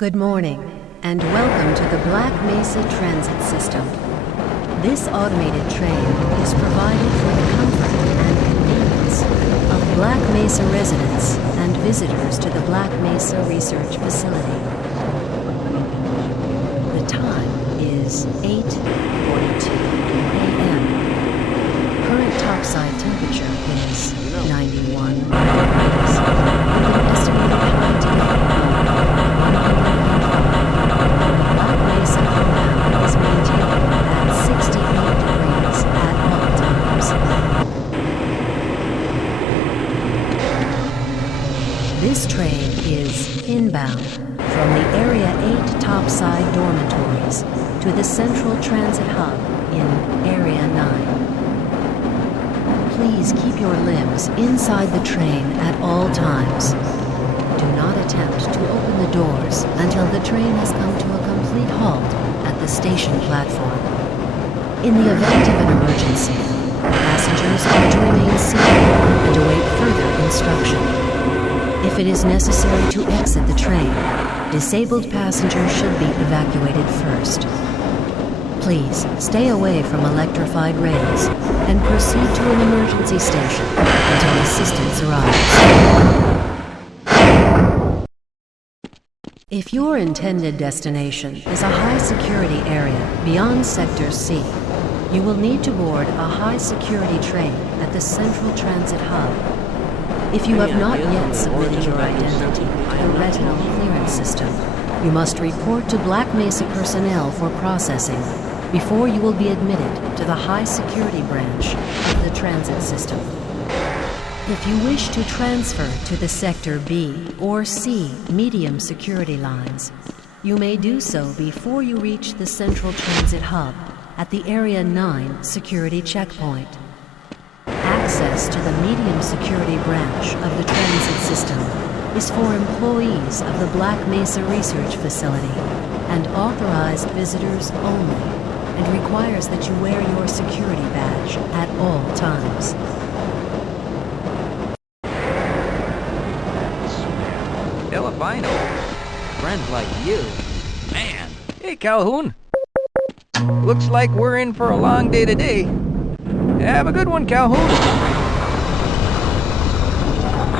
Good morning, and welcome to the Black Mesa Transit System. This automated train is provided for the comfort and convenience of Black Mesa residents and visitors to the Black Mesa Research Facility. The time is 8:42 a.m. Current topside temperature is 91 degrees, with an estimated high temperature. Black Mesa compound is maintained at 68 degrees at all times. This train is inbound from the Area 8 topside dormitories to the Central Transit Hub in Area 9. Please keep your limbs inside the train at all times. Do not attempt to open the doors until the train has come to a complete halt at the station platform. In the event of an emergency, passengers are to remain seated and await further instruction. If it is necessary to exit the train, disabled passengers should be evacuated first. Please stay away from electrified rails and proceed to an emergency station until assistance arrives. If your intended destination is a high-security area beyond Sector C, you will need to board a high-security train at the Central Transit Hub. If you have not yet submitted your identity to the retinal clearance system, you must report to Black Mesa personnel for processing before you will be admitted to the high-security branch of the transit system. If you wish to transfer to the Sector B or C medium security lines, you may do so before you reach the Central Transit Hub at the Area 9 security checkpoint. Access to the medium security branch of the transit system is for employees of the Black Mesa Research Facility and authorized visitors only, and requires that you wear your security badge at all times. Albino, friends like you, man. Hey, Calhoun. Looks like we're in for a long day today. Have a good one, Calhoun.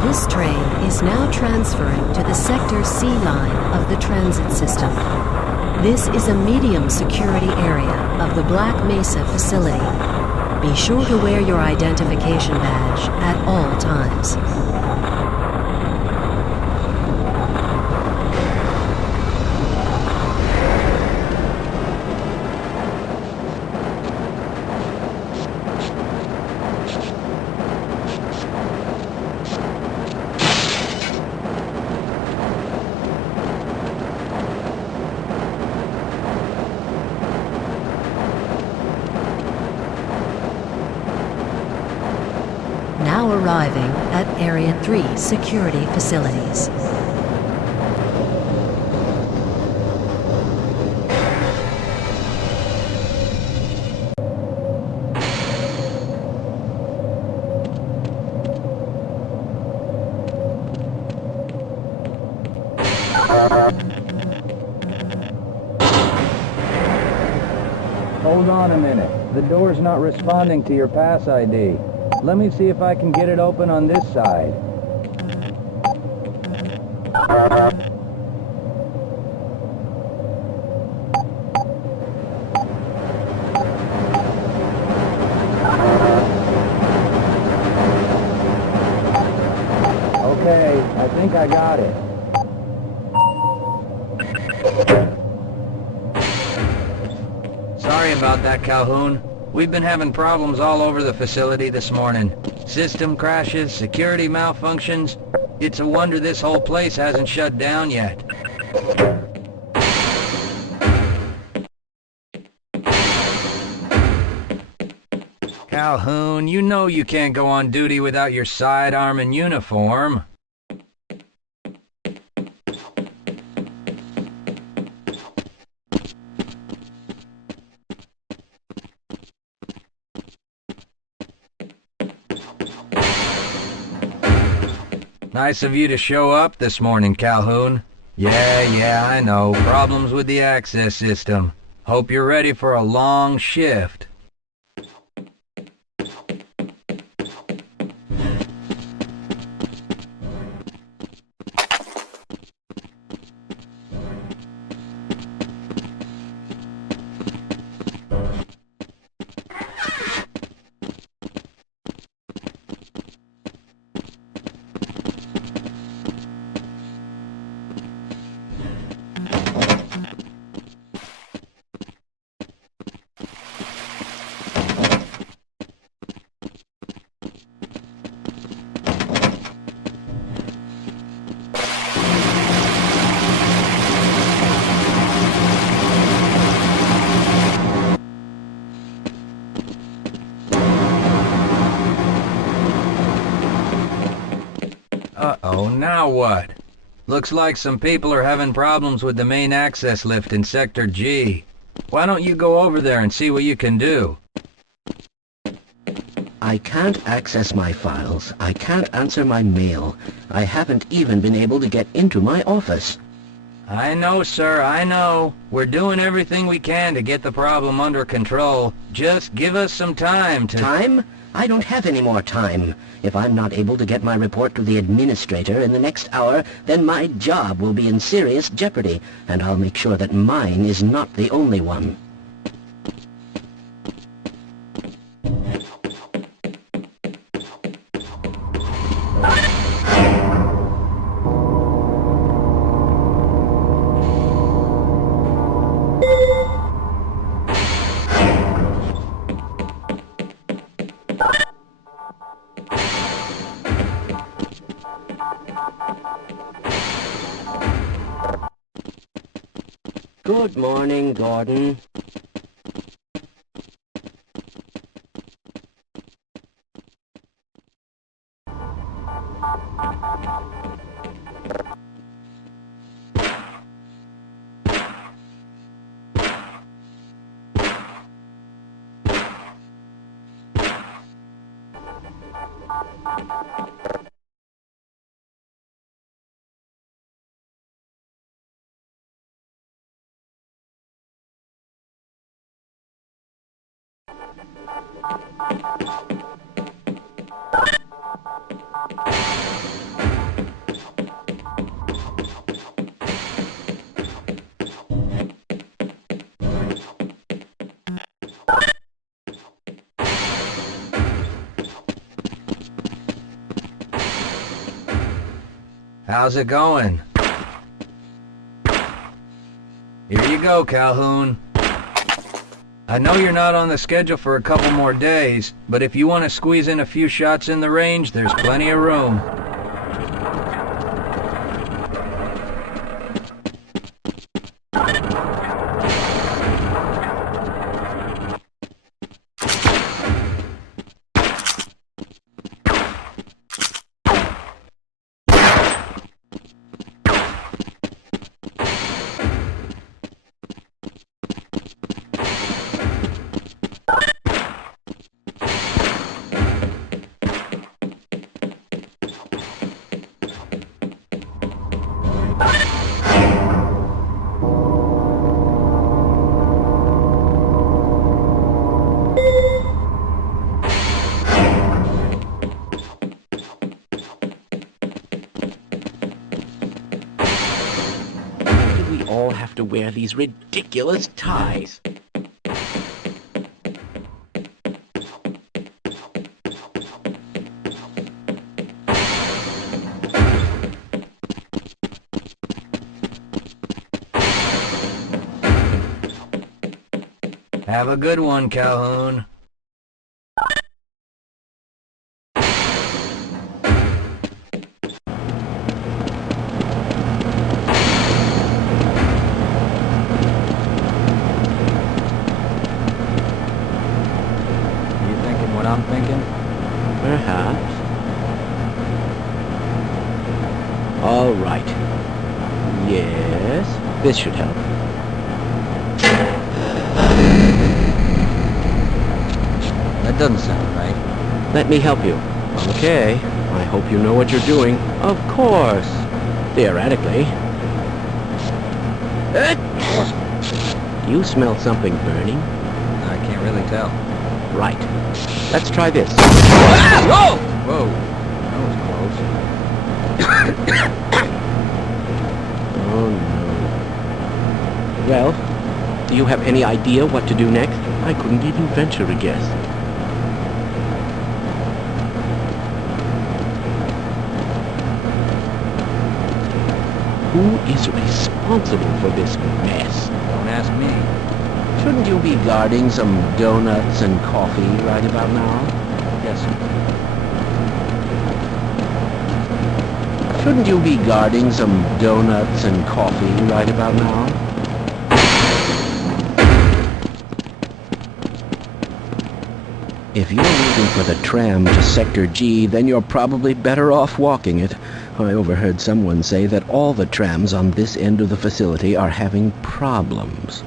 This train is now transferring to the Sector C line of the transit system. This is a medium security area of the Black Mesa facility. Be sure to wear your identification badge at all times. Now arriving at Area 3 security facilities. Hold on a minute. The door's not responding to your pass ID. Let me see if I can get it open on this side. Okay, I think I got it. Sorry about that, Calhoun. We've been having problems all over the facility this morning. System crashes, security malfunctions. It's a wonder this whole place hasn't shut down yet. Calhoun, you know you can't go on duty without your sidearm and uniform. Nice of you to show up this morning, Calhoun. Yeah, I know. Problems with the access system. Hope you're ready for a long shift. Uh-oh, now what? Looks like some people are having problems with the main access lift in Sector G. Why don't you go over there and see what you can do? I can't access my files. I can't answer my mail. I haven't even been able to get into my office. I know, sir, I know. We're doing everything we can to get the problem under control. Just give us some time to... Time? I don't have any more time. If I'm not able to get my report to the administrator in the next hour, then my job will be in serious jeopardy, and I'll make sure that mine is not the only one. Good morning, Gordon. How's it going? Here you go, Calhoun. I know you're not on the schedule for a couple more days, but if you want to squeeze in a few shots in the range, there's plenty of room. All have to wear these ridiculous ties. Have a good one, Calhoun. I'm thinking? Perhaps. All right. Yes, this should help. That doesn't sound right. Let me help you. Okay. I hope you know what you're doing. Of course. Theoretically. Do you smell something burning? I can't really tell. Right. Let's try this. Whoa! Whoa. That was close. Oh, no. Well, do you have any idea what to do next? I couldn't even venture a guess. Who is responsible for this mess? Don't ask me. Shouldn't you be guarding some donuts and coffee right about now? Yes, sir. Shouldn't you be guarding some donuts and coffee right about now? If you're waiting for the tram to Sector G, then you're probably better off walking it. I overheard someone say that all the trams on this end of the facility are having problems.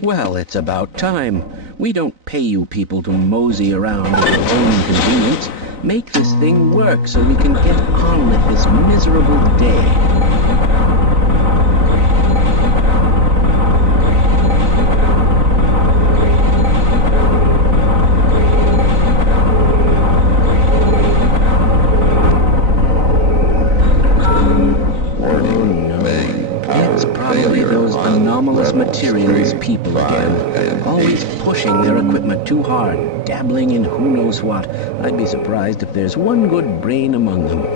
Well, it's about time. We don't pay you people to mosey around at your own convenience. Make this thing work so we can get on with this miserable day. Materials people again, always pushing their equipment too hard, dabbling in who knows what. I'd be surprised if there's one good brain among them.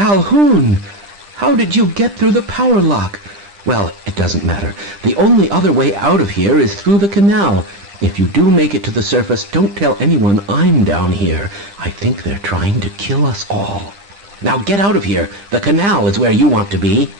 Calhoun! How did you get through the power lock? Well, it doesn't matter. The only other way out of here is through the canal. If you do make it to the surface, don't tell anyone I'm down here. I think they're trying to kill us all. Now get out of here. The canal is where you want to be.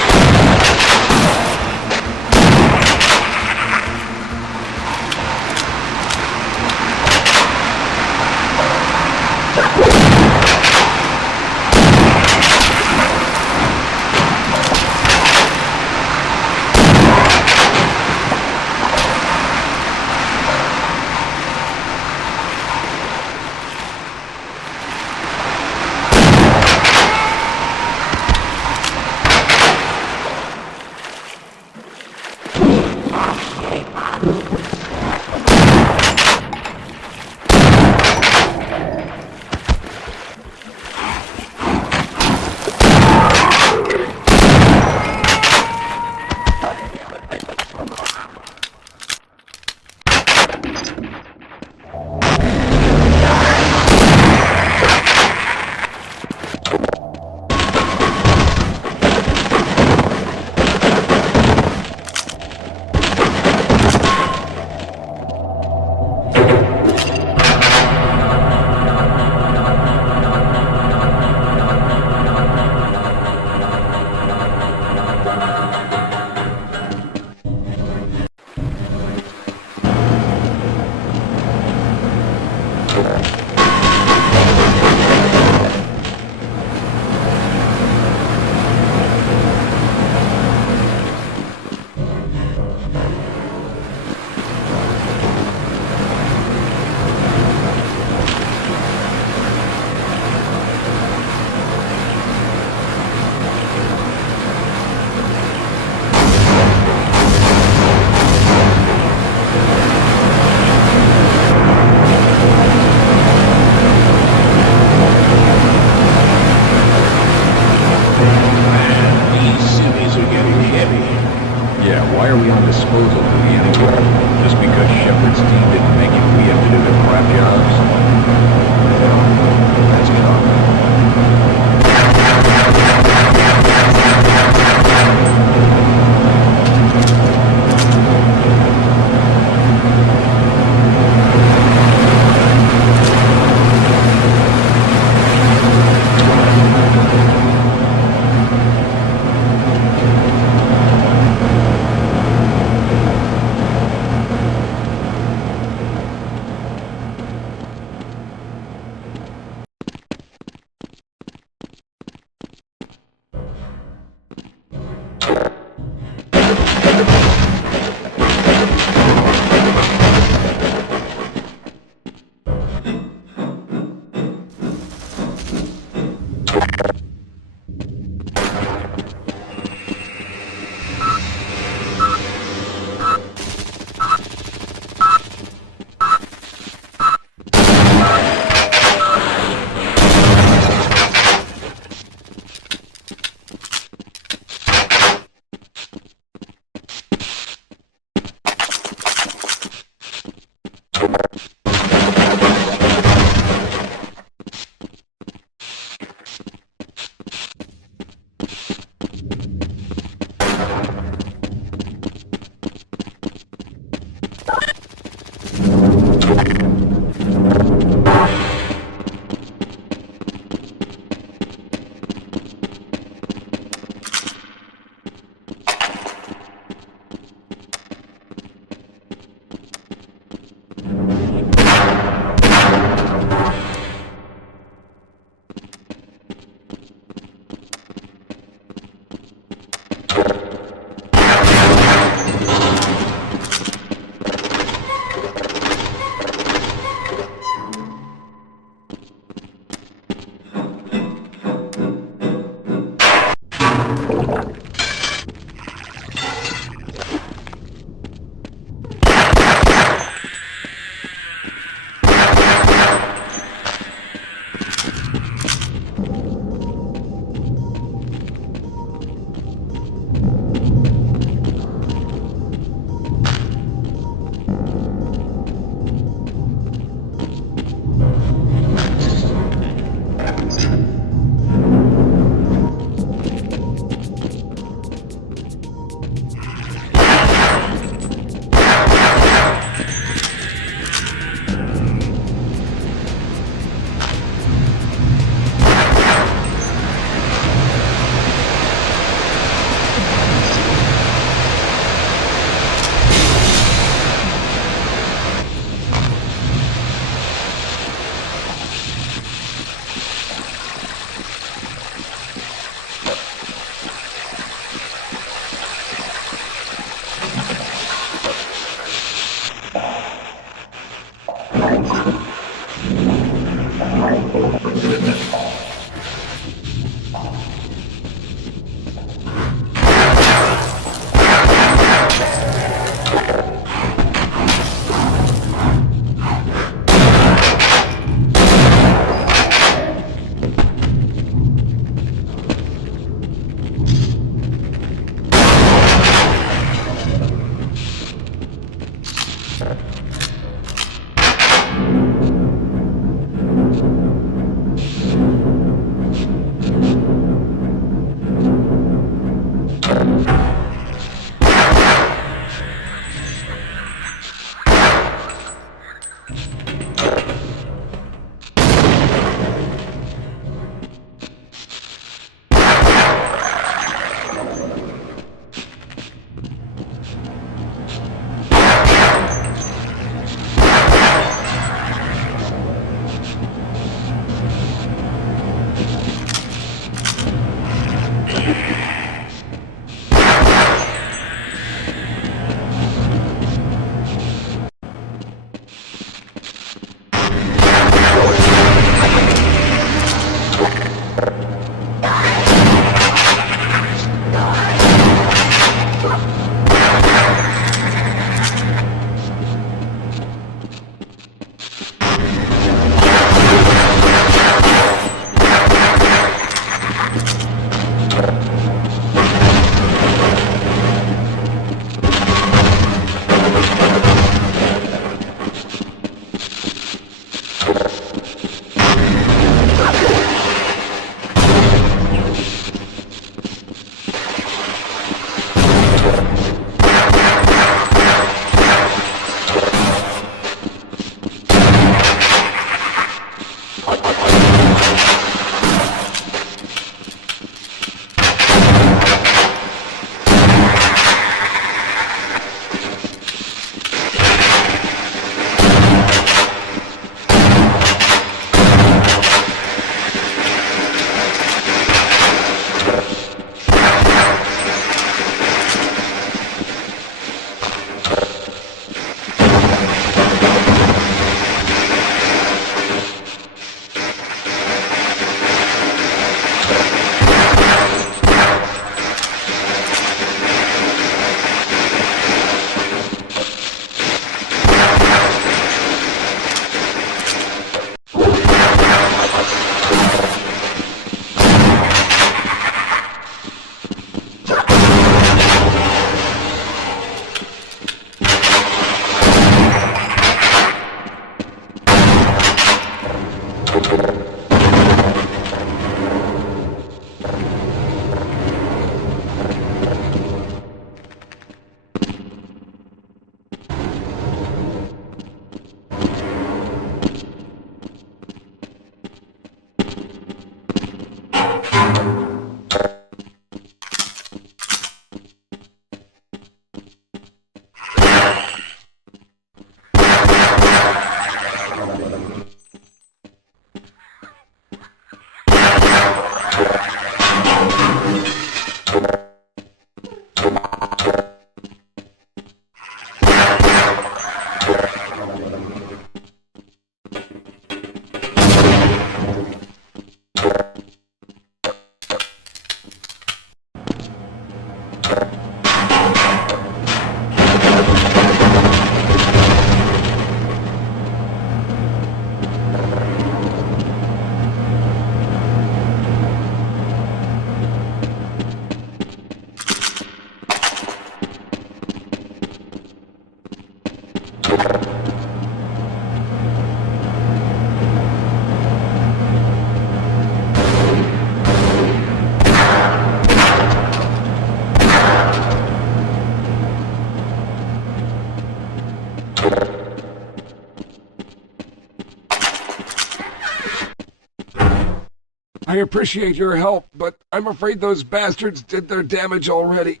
I appreciate your help, but I'm afraid those bastards did their damage already.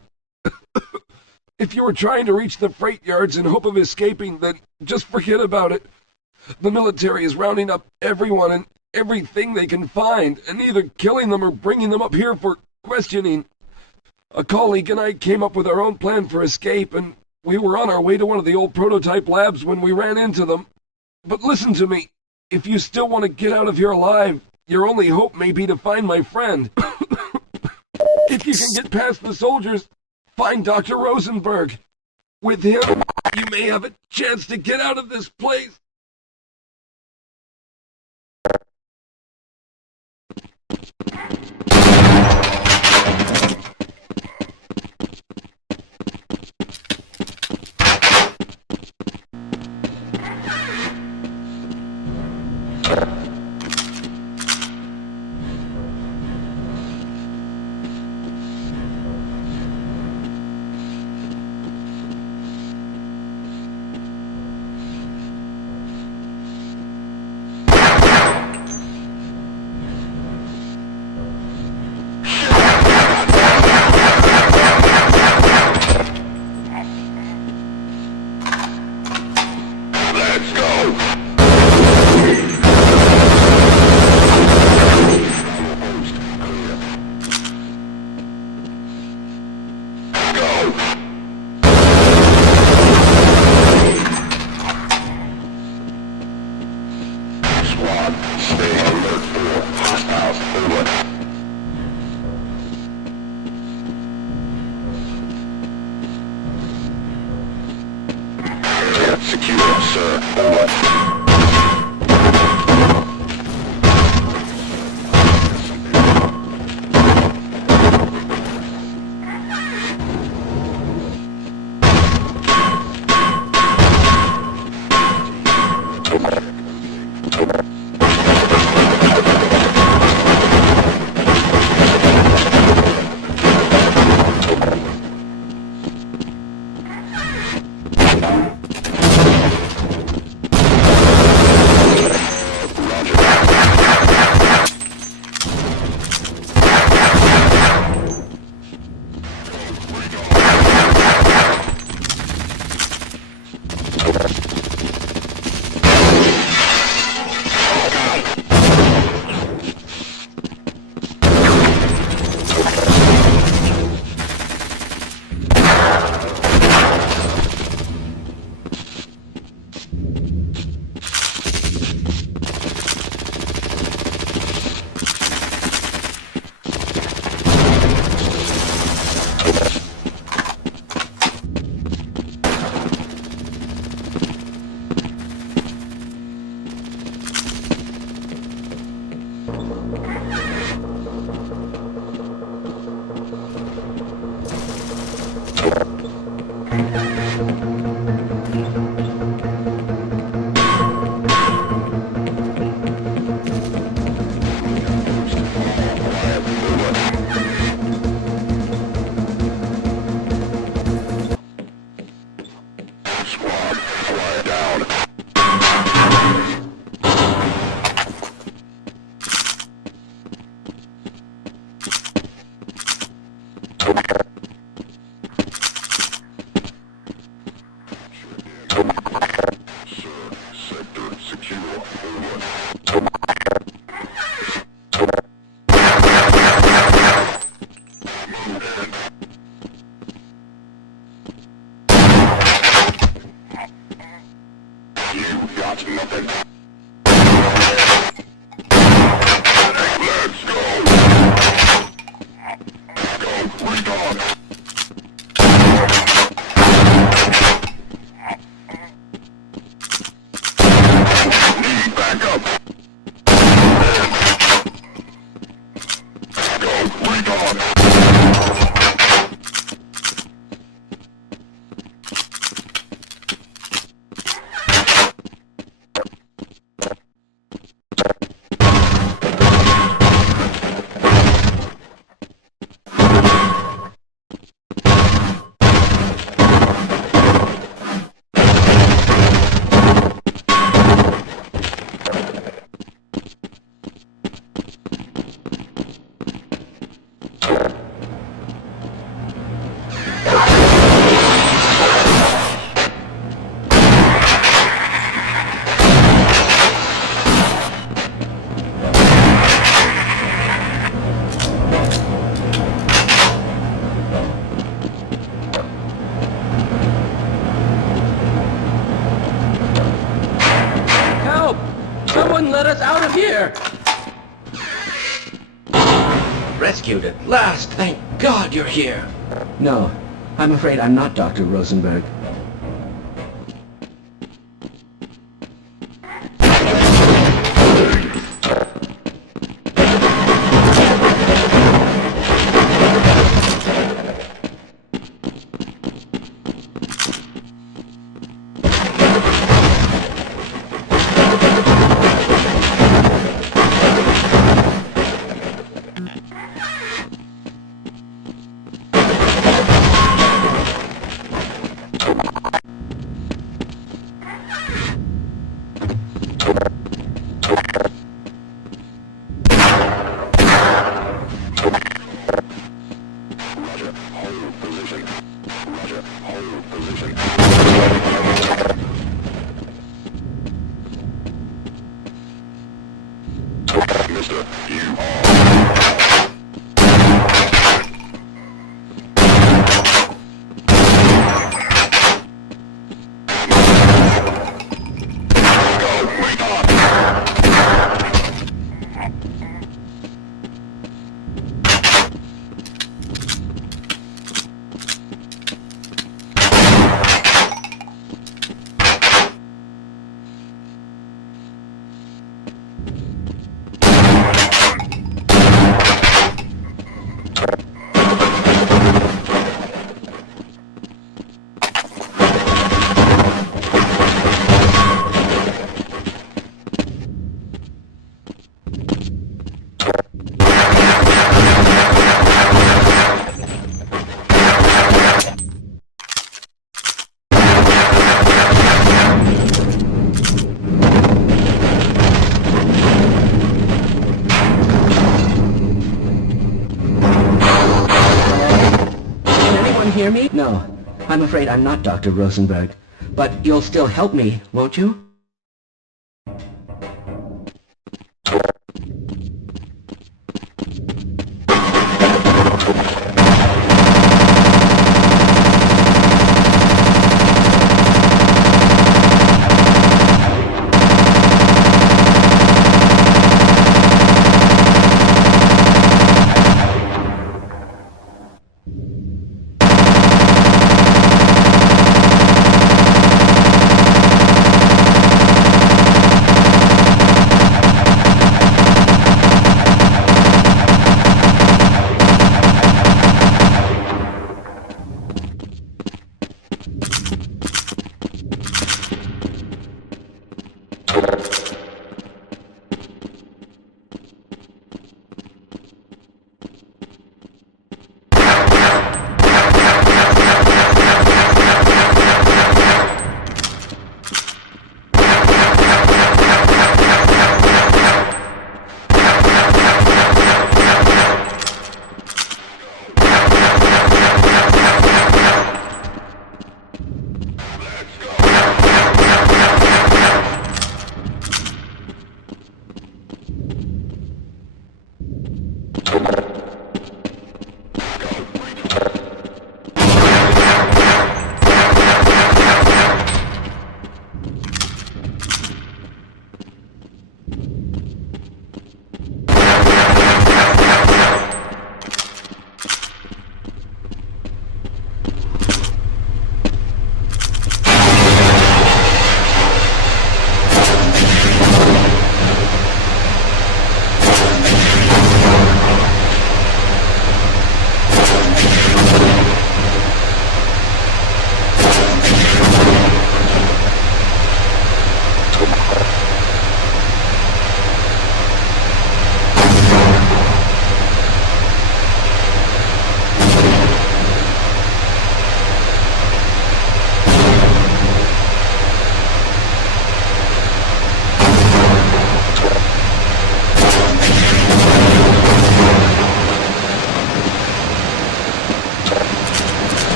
If you were trying to reach the freight yards in hope of escaping, then just forget about it. The military is rounding up everyone and everything they can find, and either killing them or bringing them up here for questioning. A colleague and I came up with our own plan for escape, and we were on our way to one of the old prototype labs when we ran into them. But listen to me. If you still want to get out of here alive, your only hope may be to find my friend. If you can get past the soldiers, find Dr. Rosenberg. With him, you may have a chance to get out of this place. Someone let us out of here! Rescued at last! Thank God you're here! No, I'm afraid I'm not Dr. Rosenberg. Hear me? No, I'm afraid I'm not Dr. Rosenberg. But you'll still help me, won't you?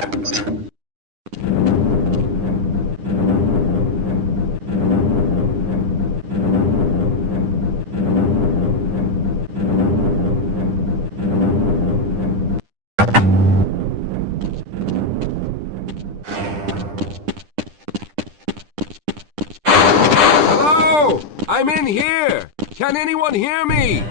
Hello! I'm in here! Can anyone hear me?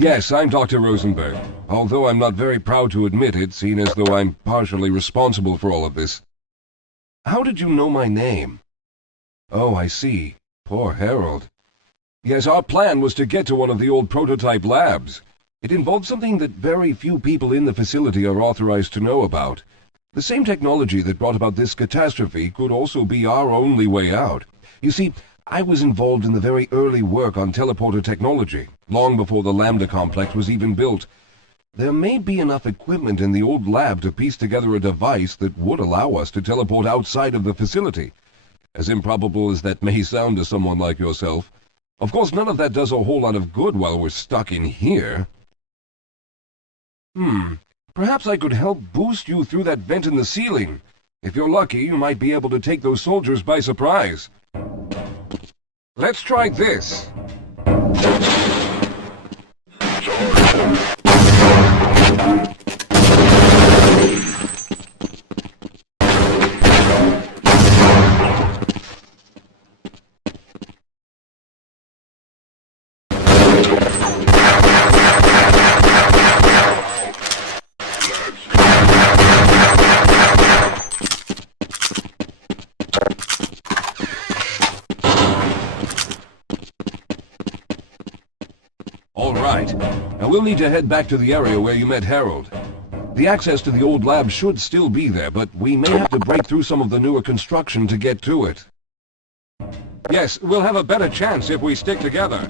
Yes, I'm Dr. Rosenberg, although I'm not very proud to admit it, seeing as though I'm partially responsible for all of this. How did you know my name? Oh, I see. Poor Harold. Yes, our plan was to get to one of the old prototype labs. It involved something that very few people in the facility are authorized to know about. The same technology that brought about this catastrophe could also be our only way out. You see, I was involved in the very early work on teleporter technology, long before the Lambda complex was even built. There may be enough equipment in the old lab to piece together a device that would allow us to teleport outside of the facility. As improbable as that may sound to someone like yourself. Of course, none of that does a whole lot of good while we're stuck in here. Perhaps I could help boost you through that vent in the ceiling. If you're lucky, you might be able to take those soldiers by surprise. Let's try this. All right. Now we'll need to head back to the area where you met Harold. The access to the old lab should still be there, but we may have to break through some of the newer construction to get to it. Yes, we'll have a better chance if we stick together.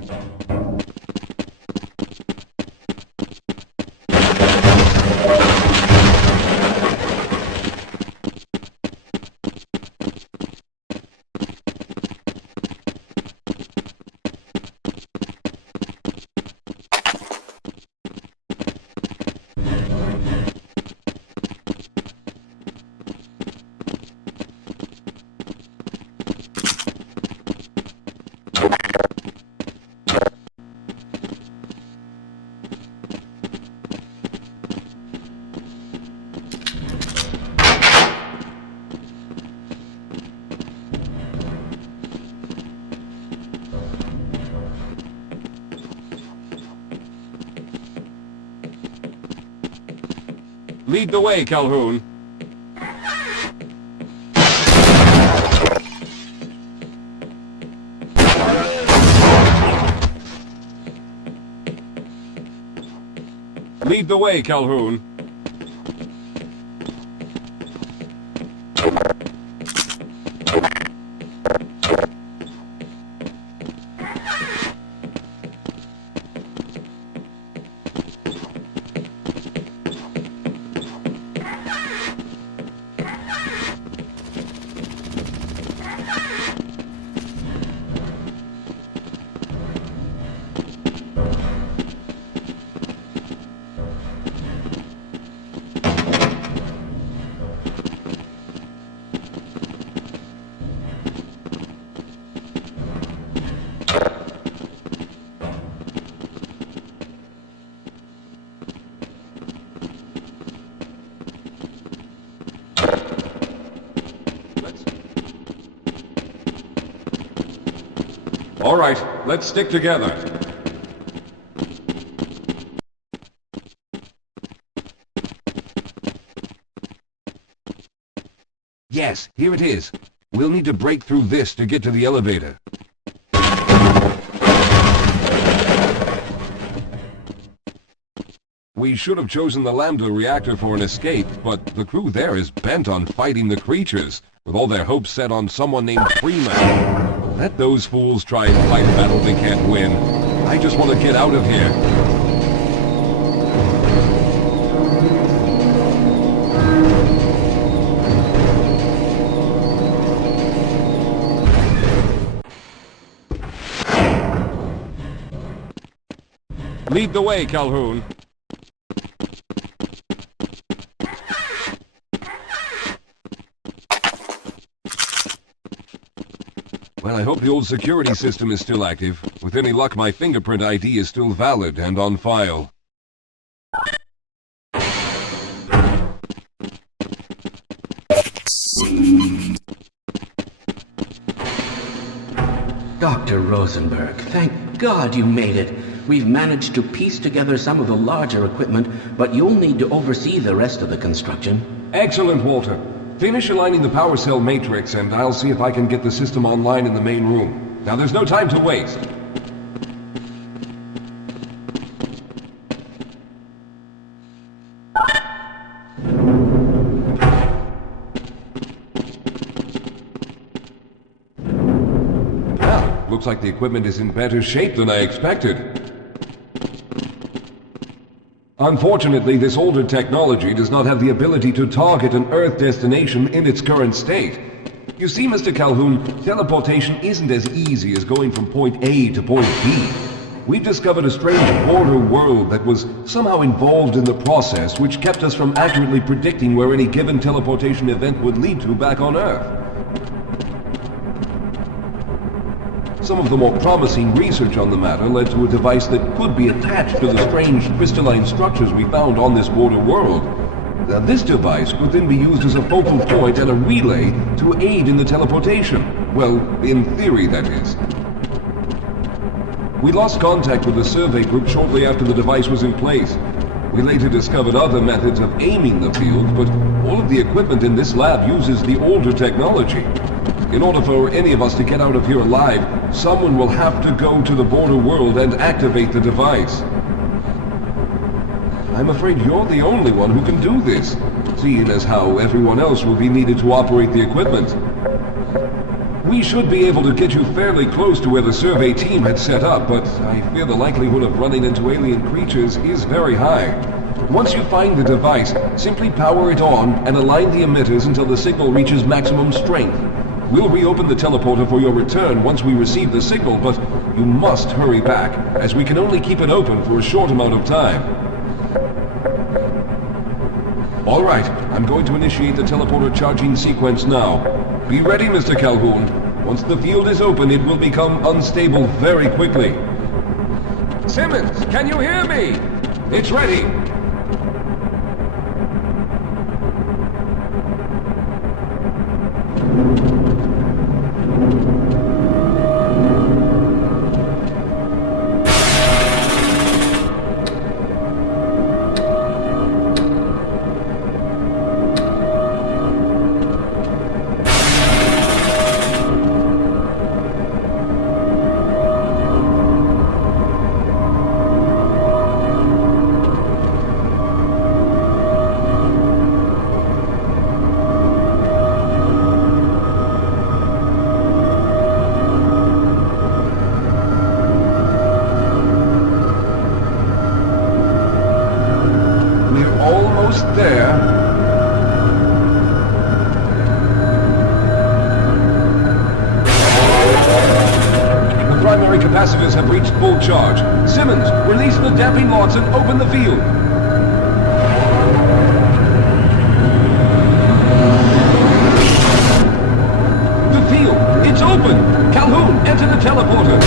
Lead the way, Calhoun. Lead the way, Calhoun. All right, let's stick together. Yes, here it is. We'll need to break through this to get to the elevator. We should have chosen the Lambda reactor for an escape, but the crew there is bent on fighting the creatures, with all their hopes set on someone named Freeman. Let those fools try and fight a battle they can't win. I just want to get out of here. Lead the way, Calhoun. Well, I hope the old security system is still active. With any luck, my fingerprint ID is still valid and on file. Dr. Rosenberg, thank God you made it. We've managed to piece together some of the larger equipment, but you'll need to oversee the rest of the construction. Excellent, Walter. Finish aligning the power cell matrix, and I'll see if I can get the system online in the main room. Now, there's no time to waste. Well, looks like the equipment is in better shape than I expected. Unfortunately, this older technology does not have the ability to target an Earth destination in its current state. You see, Mr. Calhoun, teleportation isn't as easy as going from point A to point B. We've discovered a strange border world that was somehow involved in the process, which kept us from accurately predicting where any given teleportation event would lead to back on Earth. Some of the more promising research on the matter led to a device that could be attached to the strange crystalline structures we found on this border world. Now, this device could then be used as a focal point and a relay to aid in the teleportation. Well, in theory, that is. We lost contact with the survey group shortly after the device was in place. We later discovered other methods of aiming the field, but all of the equipment in this lab uses the older technology. In order for any of us to get out of here alive, someone will have to go to the border world and activate the device. I'm afraid you're the only one who can do this, seeing as how everyone else will be needed to operate the equipment. We should be able to get you fairly close to where the survey team had set up, but I fear the likelihood of running into alien creatures is very high. Once you find the device, simply power it on and align the emitters until the signal reaches maximum strength. We'll reopen the teleporter for your return once we receive the signal, but you must hurry back, as we can only keep it open for a short amount of time. All right, I'm going to initiate the teleporter charging sequence now. Be ready, Mr. Calhoun. Once the field is open, it will become unstable very quickly. Simmons, can you hear me? It's ready. Capacitors have reached full charge. Simmons, release the damping locks and open the field. The field, it's open! Calhoun, enter the teleporter.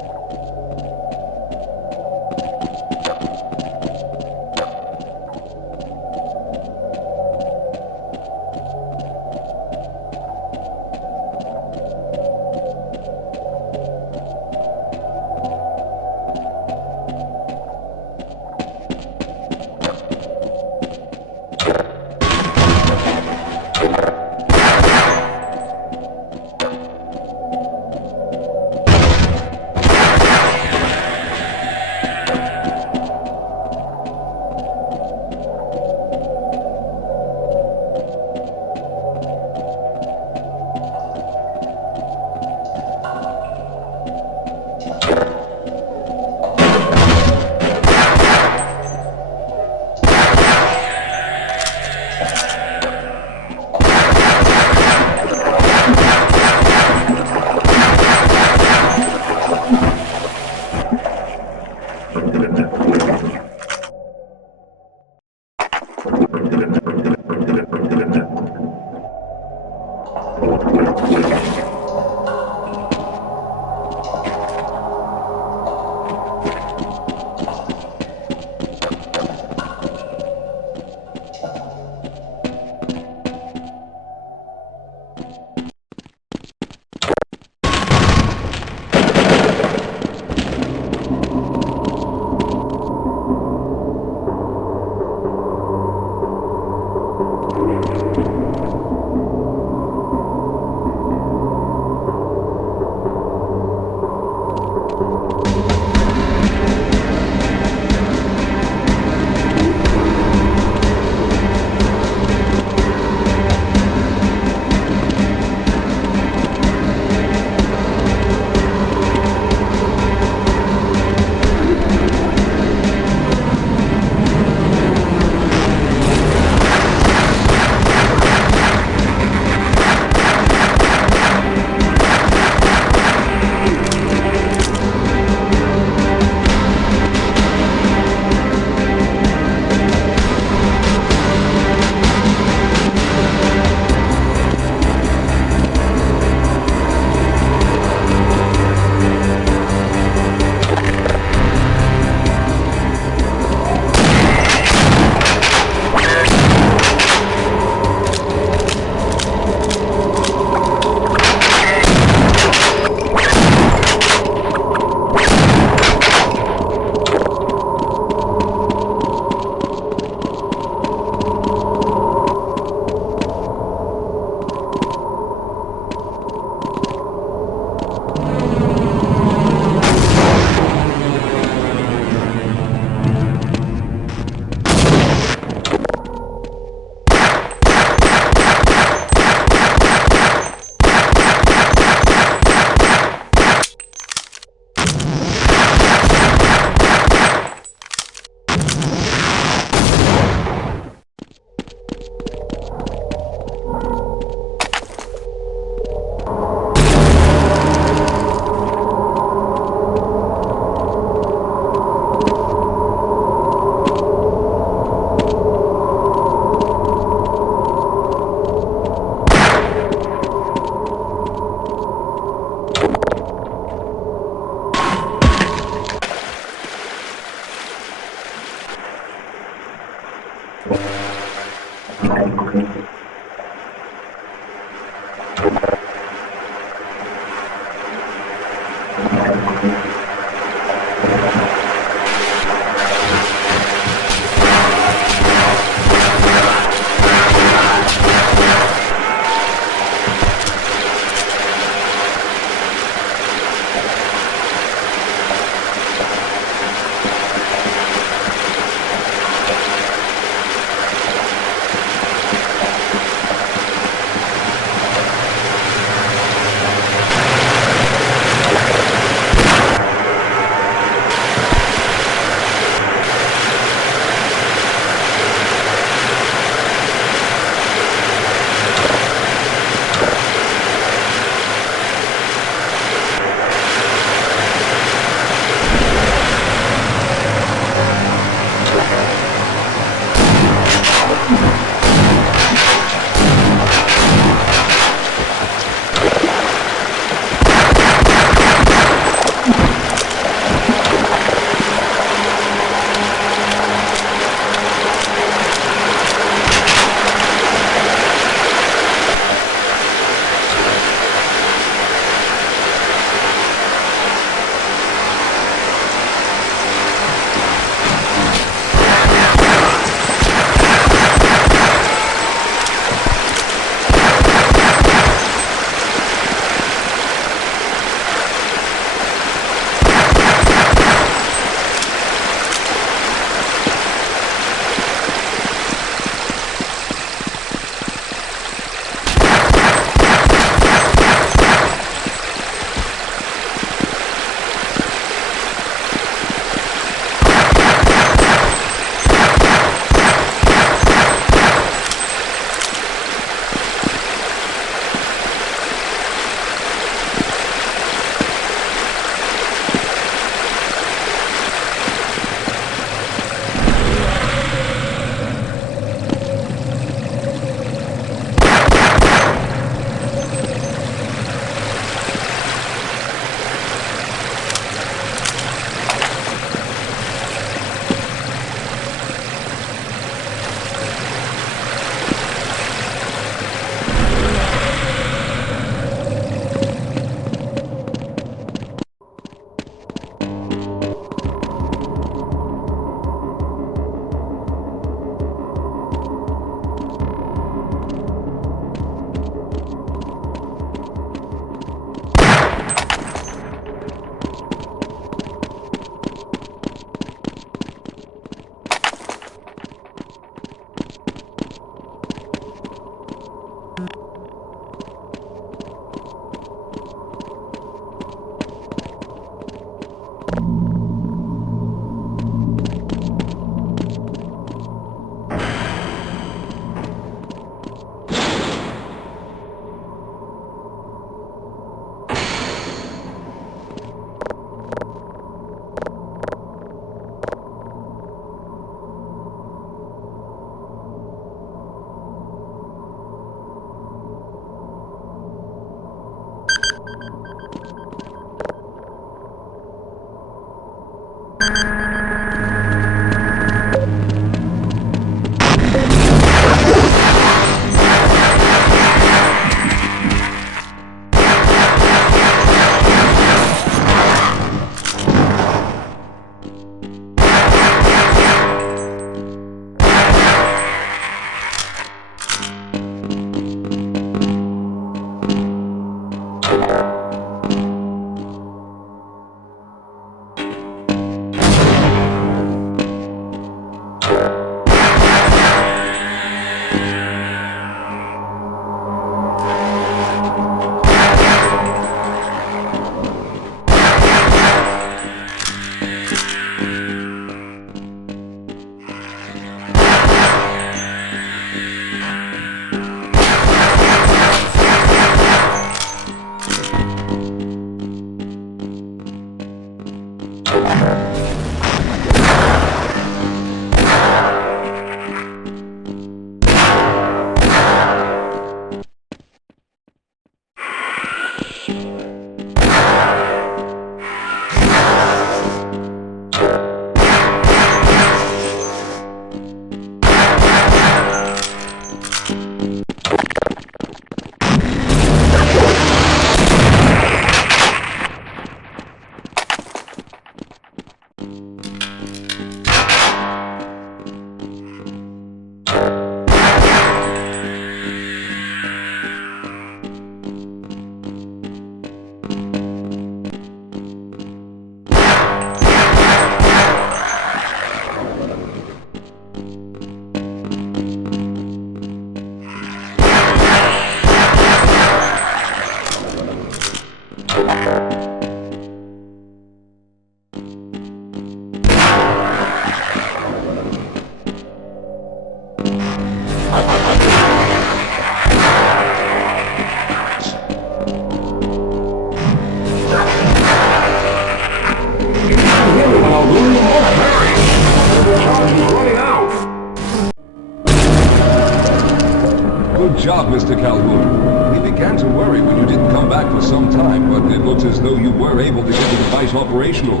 Mr. Calhoun. We began to worry when you didn't come back for some time, but it looks as though you were able to get the device operational.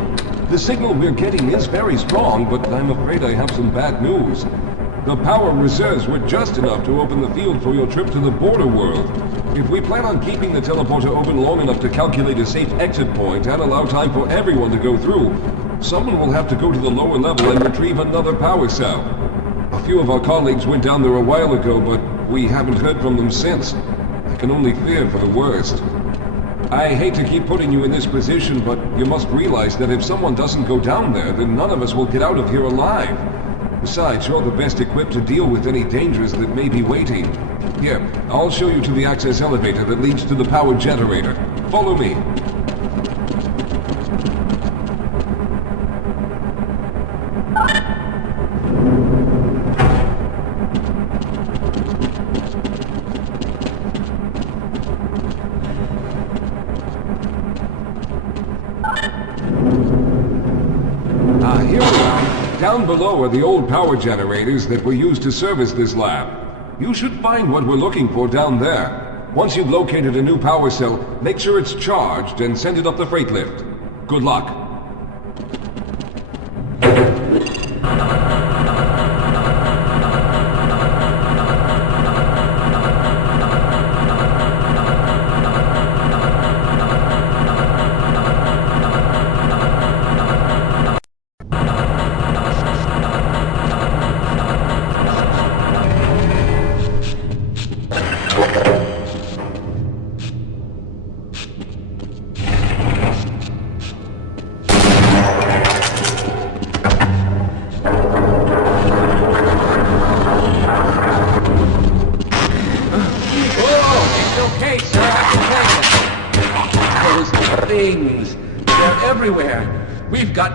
The signal we're getting is very strong, but I'm afraid I have some bad news. The power reserves were just enough to open the field for your trip to the border world. If we plan on keeping the teleporter open long enough to calculate a safe exit point and allow time for everyone to go through, someone will have to go to the lower level and retrieve another power cell. A few of our colleagues went down there a while ago, but we haven't heard from them since. I can only fear for the worst. I hate to keep putting you in this position, but you must realize that if someone doesn't go down there, then none of us will get out of here alive. Besides, you're the best equipped to deal with any dangers that may be waiting. Here, I'll show you to the access elevator that leads to the power generator. Follow me. Here we are. Down below are the old power generators that were used to service this lab. You should find what we're looking for down there. Once you've located a new power cell, make sure it's charged and send it up the freight lift. Good luck.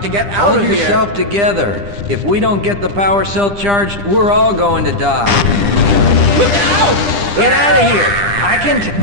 To get out of here. Hold yourself together. If we don't get the power cell charged, we're all going to die. Look out! Get out of here! I can...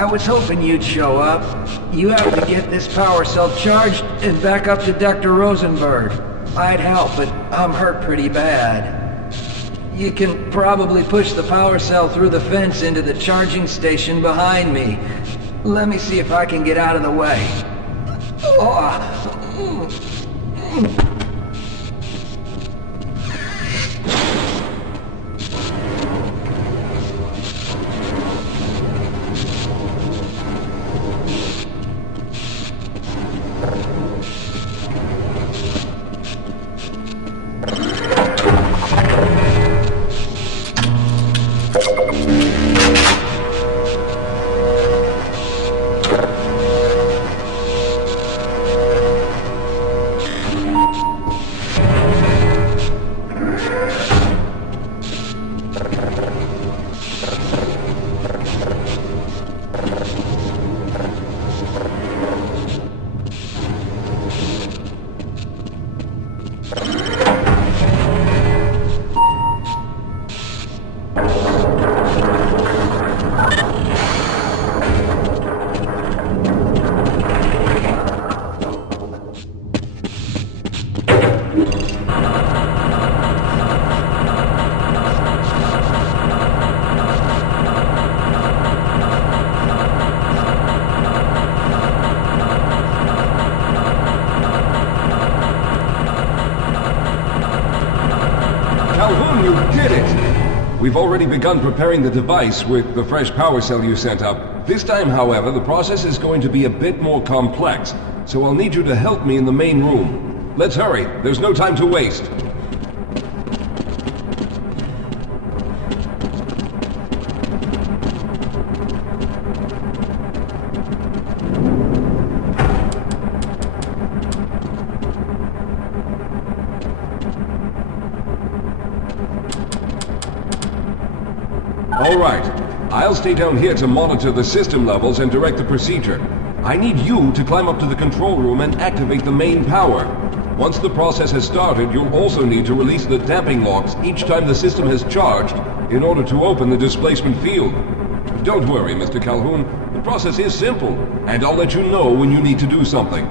I was hoping you'd show up. You have to get this power cell charged and back up to Dr. Rosenberg. I'd help, but I'm hurt pretty bad. You can probably push the power cell through the fence into the charging station behind me. Let me see if I can get out of the way. Calhoun, you did it! We've already begun preparing the device with the fresh power cell you sent up. This time, however, the process is going to be a bit more complex, so I'll need you to help me in the main room. Let's hurry, there's no time to waste. All right. I'll stay down here to monitor the system levels and direct the procedure. I need you to climb up to the control room and activate the main power. Once the process has started, you'll also need to release the damping locks each time the system has charged in order to open the displacement field. Don't worry, Mr. Calhoun. The process is simple, and I'll let you know when you need to do something.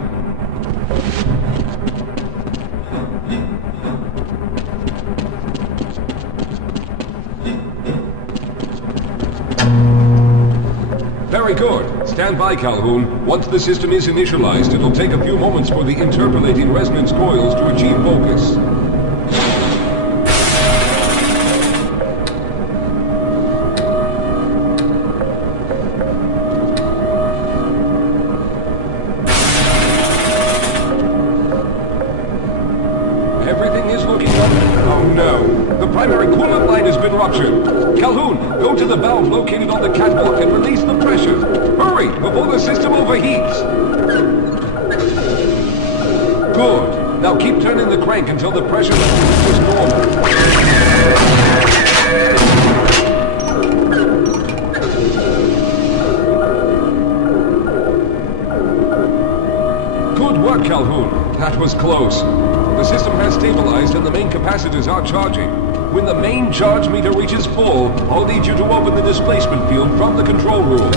Very good. Stand by, Calhoun. Once the system is initialized, it'll take a few moments for the interpolating resonance coils to achieve focus. Everything is looking up. Oh no. The primary coolant line has been ruptured. Calhoun, go to the valve located on the catwalk and release the pressure. Hurry, before the system overheats. Good. Now keep turning the crank until the pressure level reaches normal. Good work, Calhoun. That was close. The system has stabilized and the main capacitors are charging. When the main charge meter reaches full, I'll need you to open the displacement field from the control room.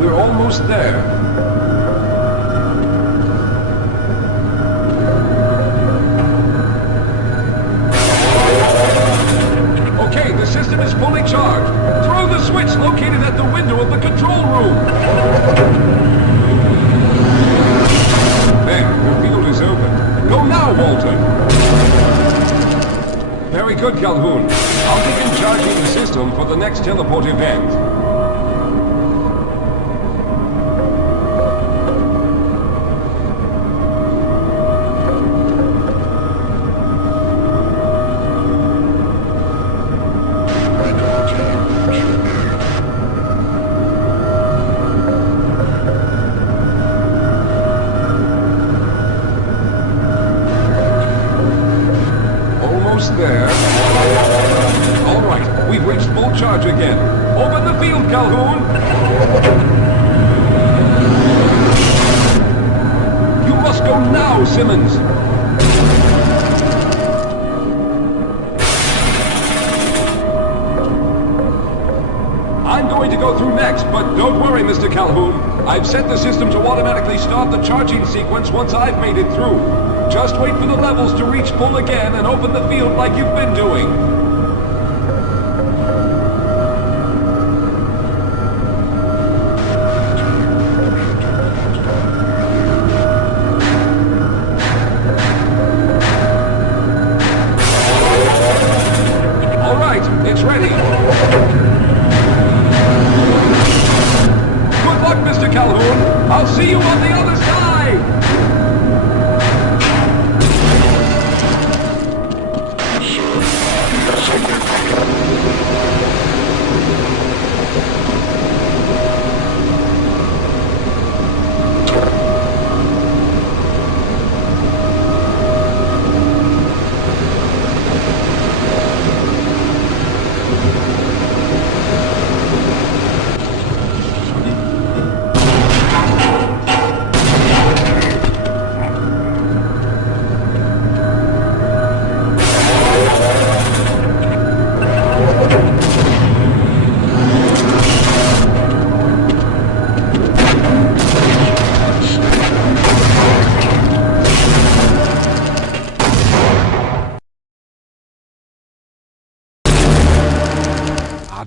We're almost there. Okay, the system is fully charged. Throw the switch located at the window of the control room. There, the field is open. Go now, Walter. Very good, Calhoun. I'll begin charging the system for the next teleport event. There. All right, we've reached full charge again. Open the field, Calhoun! You must go now, Simmons! I'm going to go through next, but don't worry, Mr. Calhoun. I've set the system to automatically start the charging sequence once I've made it through. Just wait for the levels to reach full again and open the field like you've been doing. All right, it's ready. Good luck, Mr. Calhoun. I'll see you on the other side.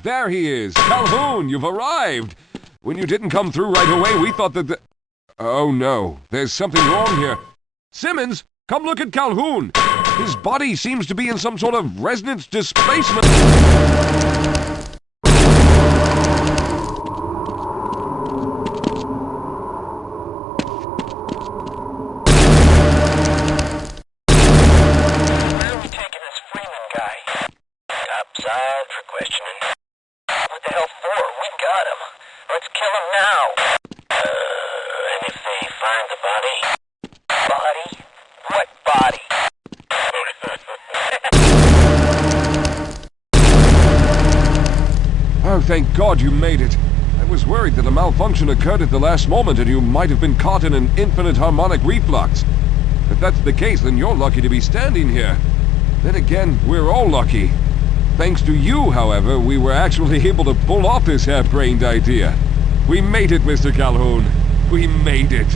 There he is! Calhoun, you've arrived! When you didn't come through right away, we thought that the... Oh no, there's something wrong here. Simmons, come look at Calhoun! His body seems to be in some sort of resonance displacement... Oh, thank God you made it. I was worried that a malfunction occurred at the last moment and you might have been caught in an infinite harmonic reflux. If that's the case, then you're lucky to be standing here. Then again, we're all lucky. Thanks to you, however, we were actually able to pull off this harebrained idea. We made it, Mr. Calhoun. We made it.